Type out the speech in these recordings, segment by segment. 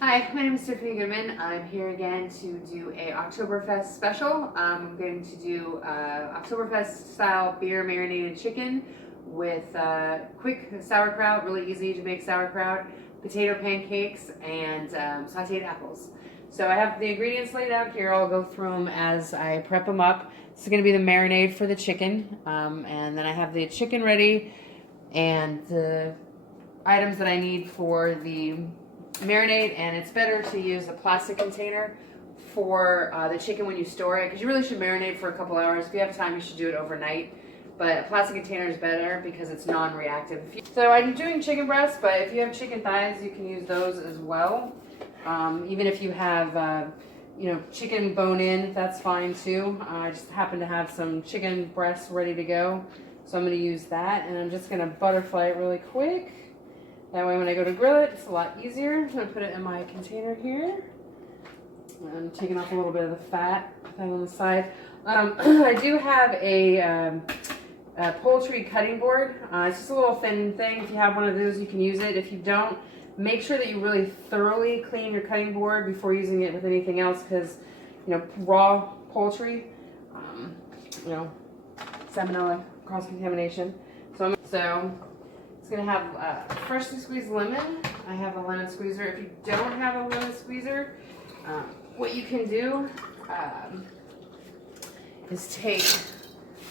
Hi, my name is Tiffany Goodman. I'm here again to do a Oktoberfest special. I'm going to do Oktoberfest style beer marinated chicken with quick sauerkraut, really easy to make sauerkraut, potato pancakes, and sauteed apples. So I have the ingredients laid out here. I'll go through them as I prep them up. This is going to be the marinade for the chicken, and then I have the chicken ready and the items that I need for the marinade, and it's better to use a plastic container for the chicken when you store it, because you really should marinate for a couple hours. If you have time, you should do it overnight, but a plastic container is better because it's non-reactive. So I'm doing chicken breasts, but if you have chicken thighs, you can use those as well. Even if you have chicken bone in, that's fine too. I just happen to have some chicken breasts ready to go, so I'm going to use that, and I'm just going to butterfly it really quick. That way when I go to grill it, it's a lot easier. I'm going to put it in my container here. I'm taking off a little bit of the fat on the side. I do have a poultry cutting board. It's just a little thin thing. If you have one of those, you can use it. If you don't, make sure that you really thoroughly clean your cutting board before using it with anything else, because, raw poultry, salmonella, cross-contamination. So it's going to have freshly squeezed lemon. I have a lemon squeezer. If you don't have a lemon squeezer, what you can do is take,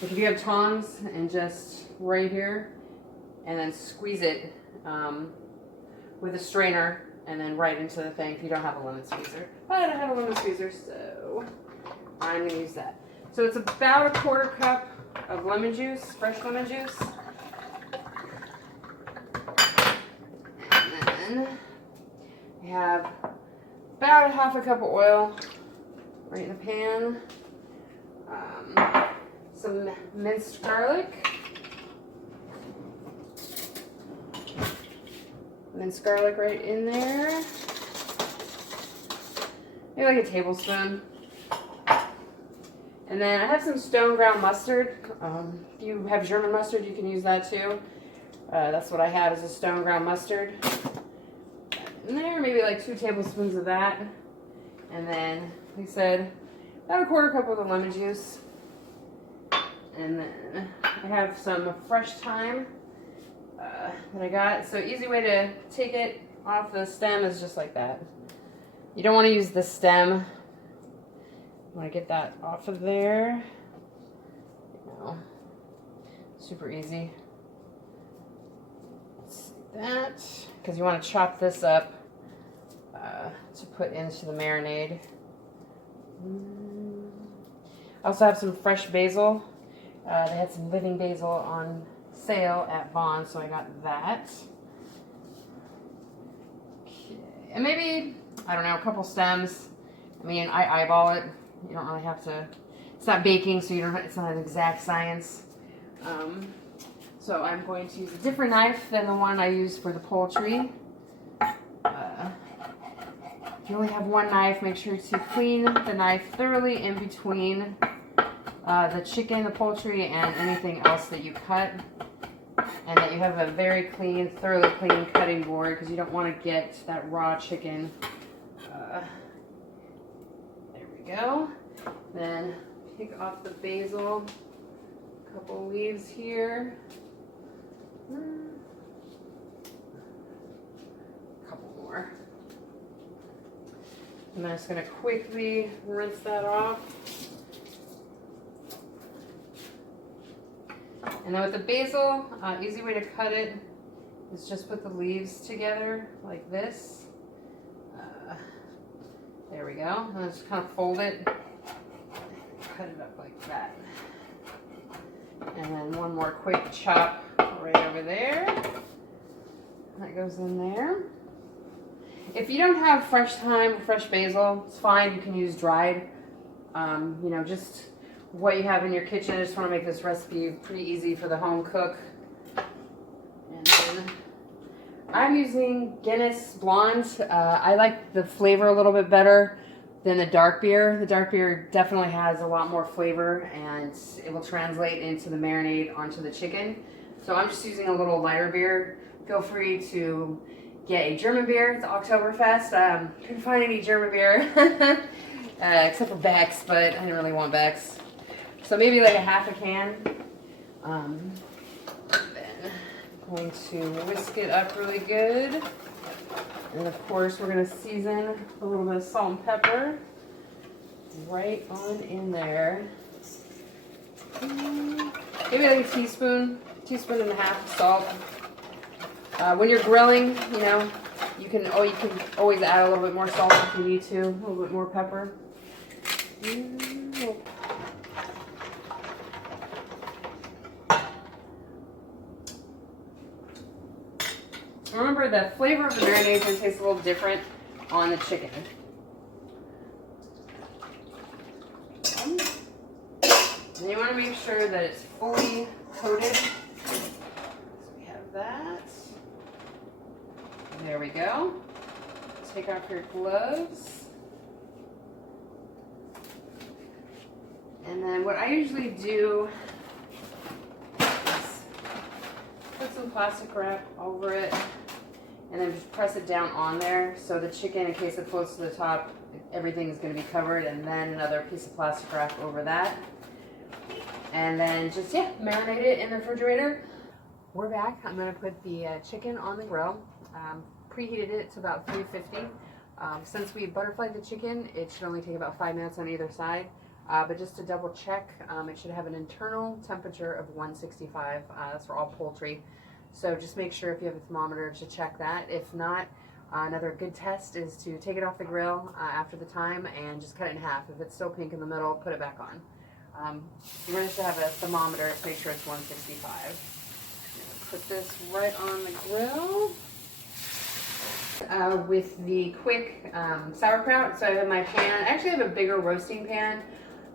if you have tongs, and just right here, and then squeeze it with a strainer, and then right into the thing if you don't have a lemon squeezer. But I don't have a lemon squeezer, so I'm going to use that. So it's about a 1/4 cup of lemon juice, fresh lemon juice. I have about a 1/2 cup of oil right in the pan. Some minced garlic. Minced garlic right in there. Maybe like a tablespoon. And then I have some stone ground mustard. If you have German mustard, you can use that too. That's what I have, is a stone ground mustard. In there, maybe like 2 tablespoons of that, and then, like I said, about a 1/4 cup of the lemon juice, and then I have some fresh thyme that I got. So easy way to take it off the stem is just like that. You don't want to use the stem. You want to get that off of there. Super easy. That, because you want to chop this up to put into the marinade. I also have some fresh basil. They had some living basil on sale at Vaughn, so I got that. Okay. And maybe, I don't know, a couple stems. I mean, I eyeball it. You don't really have to. It's not baking, so it's not an exact science. So I'm going to use a different knife than the one I used for the poultry. If you only have one knife, make sure to clean the knife thoroughly in between the chicken, the poultry, and anything else that you cut. And that you have a very clean, thoroughly clean cutting board, because you don't want to get that raw chicken. There we go. Then pick off the basil. A couple leaves here. A couple more. And I'm just going to quickly rinse that off. And then with the basil, easy way to cut it is just put the leaves together like this. There we go. And just kind of fold it, cut it up like that. And then one more quick chop right over there. That goes in there. If you don't have fresh thyme or fresh basil, it's fine. You can use dried. Just what you have in your kitchen. I just want to make this recipe pretty easy for the home cook. And then I'm using Guinness Blonde. I like the flavor a little bit better than the dark beer. The dark beer definitely has a lot more flavor, and it will translate into the marinade onto the chicken. So I'm just using a little lighter beer. Feel free to get a German beer. It's Oktoberfest. Couldn't find any German beer except for Beck's, but I didn't really want Beck's. So maybe like a half a can. Then I'm going to whisk it up really good. And of course, we're going to season a little bit of salt and pepper right on in there. Maybe like a teaspoon and a half of salt. When you're grilling, you know, you can always add a little bit more salt if you need to, a little bit more pepper. Remember, the flavor of the marinade tastes a little different on the chicken. And you want to make sure that it's fully coated. So we have that. There we go. Take off your gloves. And then what I usually do is put some plastic wrap over it and then just press it down on there so the chicken, in case it floats to the top, everything is going to be covered, and then another piece of plastic wrap over that. And then just, yeah, marinate it in the refrigerator. We're back. I'm going to put the chicken on the grill. Preheated it to about 350. Since we butterflied the chicken, it should only take about 5 minutes on either side. But just to double check, it should have an internal temperature of 165. That's for all poultry. So just make sure if you have a thermometer to check that. If not, another good test is to take it off the grill after the time and just cut it in half. If it's still pink in the middle, put it back on. We're going to have a thermometer to make sure it's 165. Put this right on the grill. With the quick sauerkraut. So I have my pan. I actually have a bigger roasting pan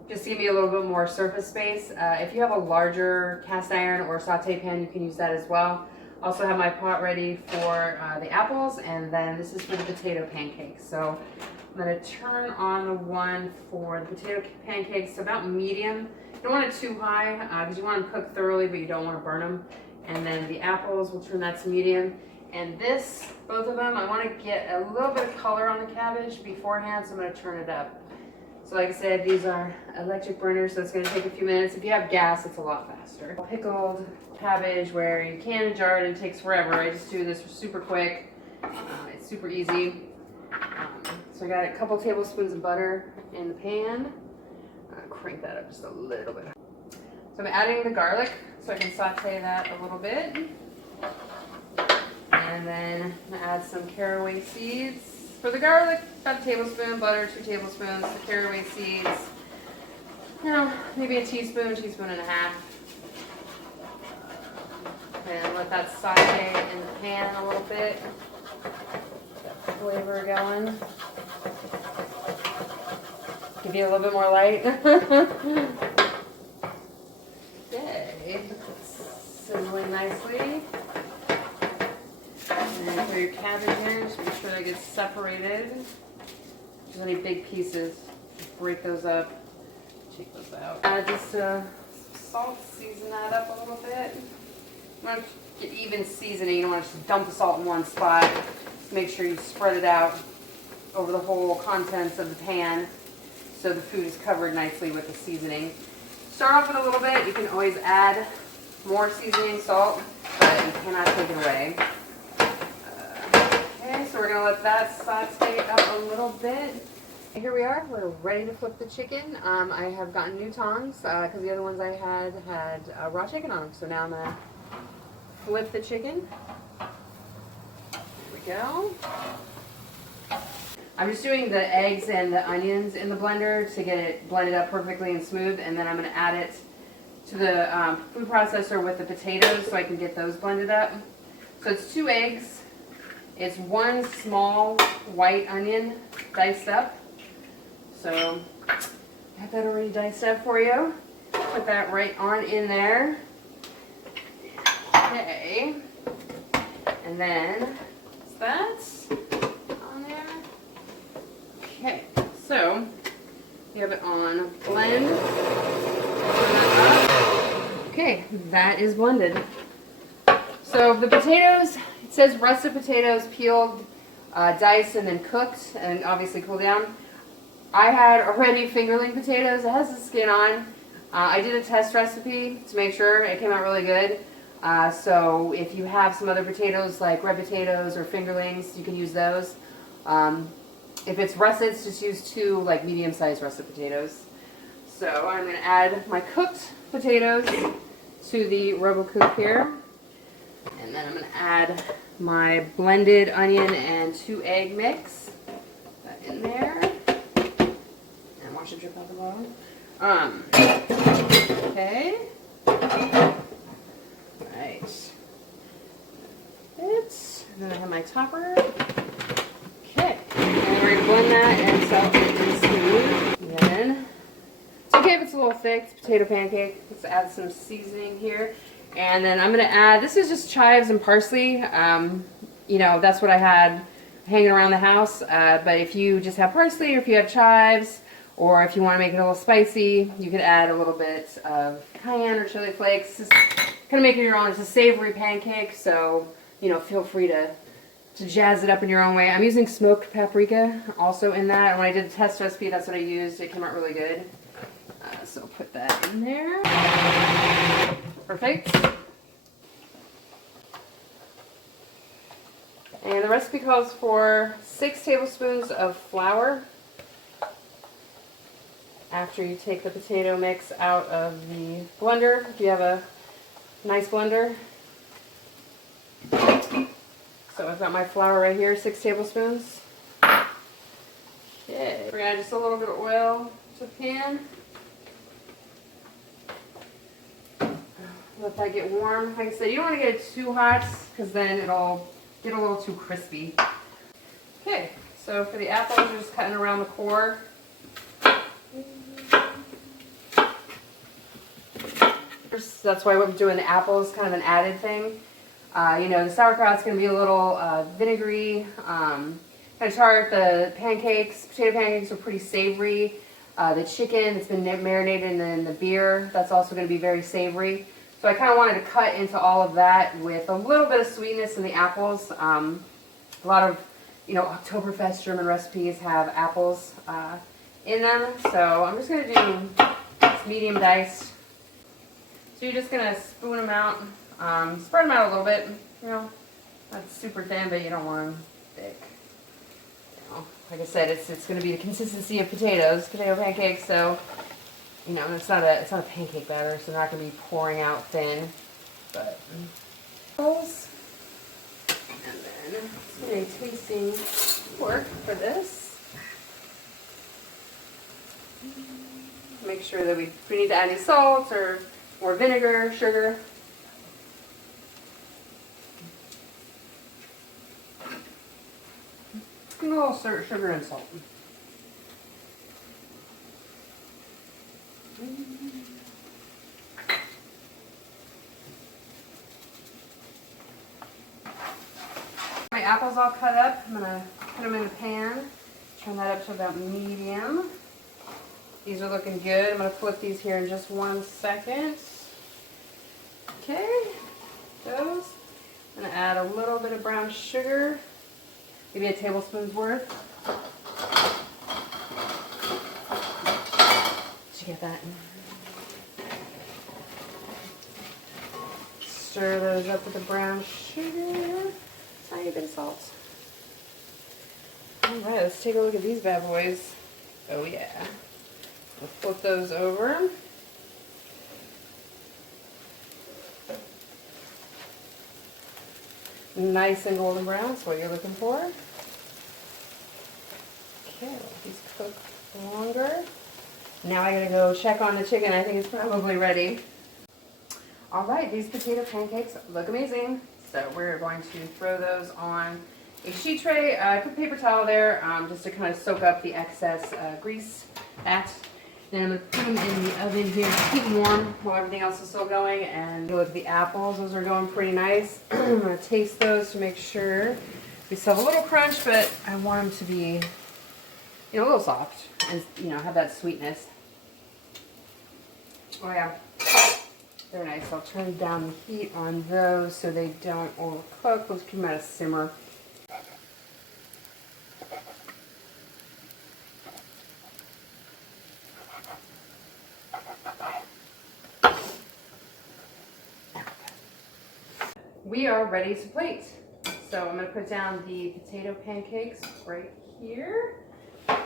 just to give me a little bit more surface space. If you have a larger cast iron or saute pan, you can use that as well. Also have my pot ready for the apples, and then this is for the potato pancakes. So I'm going to turn on the one for the potato pancakes about medium. You don't want it too high because you want them cooked thoroughly, but you don't want to burn them. And then the apples, we'll turn that to medium. And this, both of them, I want to get a little bit of color on the cabbage beforehand, so I'm going to turn it up. So like I said, these are electric burners, so it's going to take a few minutes. If you have gas, it's a lot faster. Pickled cabbage, where you can and jar it and it takes forever. I just do this super quick. It's super easy. So I got a couple tablespoons of butter in the pan. Crank that up just a little bit. So I'm adding the garlic, so I can saute that a little bit. And then I'm going to add some caraway seeds. For the garlic, about a tablespoon, butter, 2 tablespoons, the caraway seeds, you know, maybe a teaspoon and a half. And let that saute in the pan a little bit. Get that flavor going. Give you a little bit more light. Okay, it's sizzling nicely. And then throw your cabbage in, just make sure that gets separated. If there's any big pieces, just break those up, take those out. Just some salt, season that up a little bit. You want to get even seasoning, you don't want to just dump the salt in one spot. Just make sure you spread it out over the whole contents of the pan so the food is covered nicely with the seasoning. Start off with a little bit. You can always add more seasoning, salt, but you cannot take it away. Okay, so we're going to let that saute up a little bit. Here we are. We're ready to flip the chicken. I have gotten new tongs because the other ones I had raw chicken on them. So now I'm going to flip the chicken. There we go. I'm just doing the eggs and the onions in the blender to get it blended up perfectly and smooth, and then I'm going to add it to the food processor with the potatoes so I can get those blended up. So it's 2 eggs. It's 1 small white onion diced up. So I have that already diced up for you. Put that right on in there. Okay. And then is that on there? Okay. So you have it on blend. Turn that up. Okay, that is blended. So the potatoes, it It says russet potatoes peeled, diced, and then cooked, and obviously cooled down. I had already fingerling potatoes. It has the skin on. I did a test recipe to make sure it came out really good. So if you have some other potatoes like red potatoes or fingerlings, you can use those. If it's russets, just use 2 like medium-sized russet potatoes. So I'm going to add my cooked potatoes to the RoboCook here. And then I'm going to add my blended onion and 2 egg mix. Put that in there. And watch it drip out the bottom. Okay. Right. It's. And then I have my topper. Okay. And we're going to blend that and salt and smooth. Then it's okay if it's a little thick. It's potato pancake. Let's add some seasoning here. And then I'm going to add, this is just chives and parsley. You know, that's what I had hanging around the house. But if you just have parsley, or if you have chives, or if you want to make it a little spicy, you could add a little bit of cayenne or chili flakes. Just kind of make it your own. It's a savory pancake, so, you know, feel free to jazz it up in your own way. I'm using smoked paprika also in that. When I did the test recipe, that's what I used. It came out really good. So put that in there. Perfect. And the recipe calls for 6 tablespoons of flour. After you take the potato mix out of the blender, if you have a nice blender. So I've got my flour right here, 6 tablespoons. Okay, we're going to add just a little bit of oil to the pan. Let that get warm. Like I said, you don't want to get it too hot because then it'll get a little too crispy. Okay, so for the apples, we're just cutting around the core. That's why I'm doing the apples, kind of an added thing. You know, the sauerkraut's going to be a little vinegary, kind of tart. The pancakes, potato pancakes, are pretty savory. The chicken that's been marinated in the beer, that's also going to be very savory. So I kind of wanted to cut into all of that with a little bit of sweetness in the apples. A lot of, you know, Oktoberfest German recipes have apples in them. So I'm just going to do this medium diced. So you're just going to spoon them out, spread them out a little bit. You know, not super thin, but you don't want them thick. You know, like I said, it's going to be the consistency of potatoes, potato pancakes. So, you know, it's not a pancake batter, so not going to be pouring out thin. But and then let's get a tasting fork for this. Make sure that we need to add any salt or vinegar, sugar. A little sugar and salt. My apples all cut up. I'm going to put them in the pan. Turn that up to about medium. These are looking good. I'm going to flip these here in just 1 second. Okay, goes. I'm going to add a little bit of brown sugar, maybe a tablespoon's worth. Did you get that? Stir those up with the brown sugar. Tiny bit of salt. All right, let's take a look at these bad boys. Oh yeah. We'll flip those over. Nice and golden brown, that's what you're looking for. Okay, let these cook longer. Now I gotta go check on the chicken. I think it's probably ready. All right, these potato pancakes look amazing. So we're going to throw those on a sheet tray. I put paper towel there just to kind of soak up the excess grease fat. Then I'm going to put them in the oven here to keep them warm while everything else is still going. And look at the apples. Those are going pretty nice. I'm going to taste those to make sure. They still have a little crunch, but I want them to be, you know, a little soft and, you know, have that sweetness. Oh yeah. Very nice. I'll turn down the heat on those so they don't overcook. Let's keep them at a simmer. We are ready to plate. So I'm going to put down the potato pancakes right here. And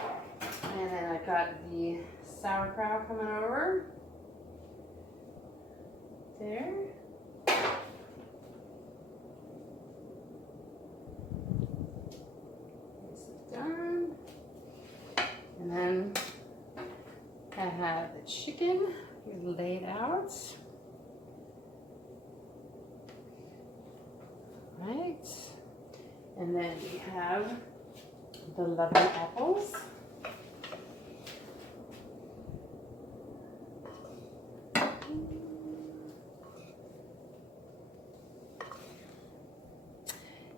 then I've got the sauerkraut coming over. There. This is done. And then I have the chicken laid out. Right. And then we have the lovely apples.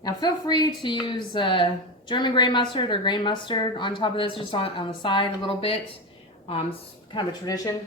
Now feel free to use German gray mustard or grain mustard on top of this, just on the side a little bit. It's kind of a tradition